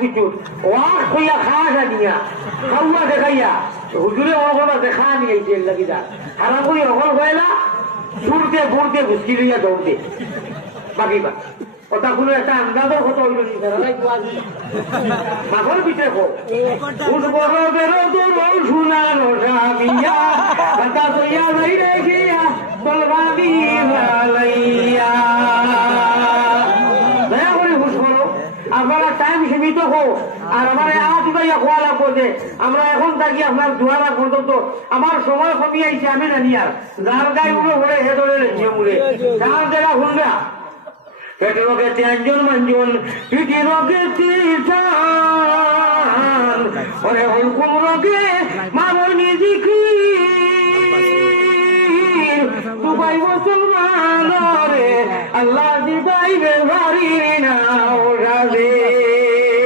কিছু ওয়াক হইয়া খাওয়া জানিয়া খাওয়া দেখাইয়া হুজুরে অগল দেখা নিয়ে তেল লাগি যা হারা করি অগল হইলা ছুটতে ঘুরতে ঘুষকি লইয়া দৌড়তে বাকিবা ওটা কোনো একটা আন্দাজের কত হইল নি মাঘর ভিতরে হোক শোনানো সাবিয়া কথা সইয়া যাই রেখিয়া বলবা দিলাইয়া দয়া করে হুশ করো আপনারা টাইম সীমিত হোক আর আমার আজ উঠাইয়া খোয়া লাগবো যে আমরা এখন থাকি আপনার দুয়ারা পর্যন্ত আমার সময় কমিয়ে আইছে আমি জানি আর যার গায়ে উড়ে ঘুরে হে ধরে রেখে উড়ে যার জায়গা শুনবা পেটে রোগে তিনজন মানুষজন পিঠে রোগে তিন ওরে হুকুম রোগে মামনি জিকি দুবাই মুসলমান রে আল্লাহ দিবাইবে ভারি না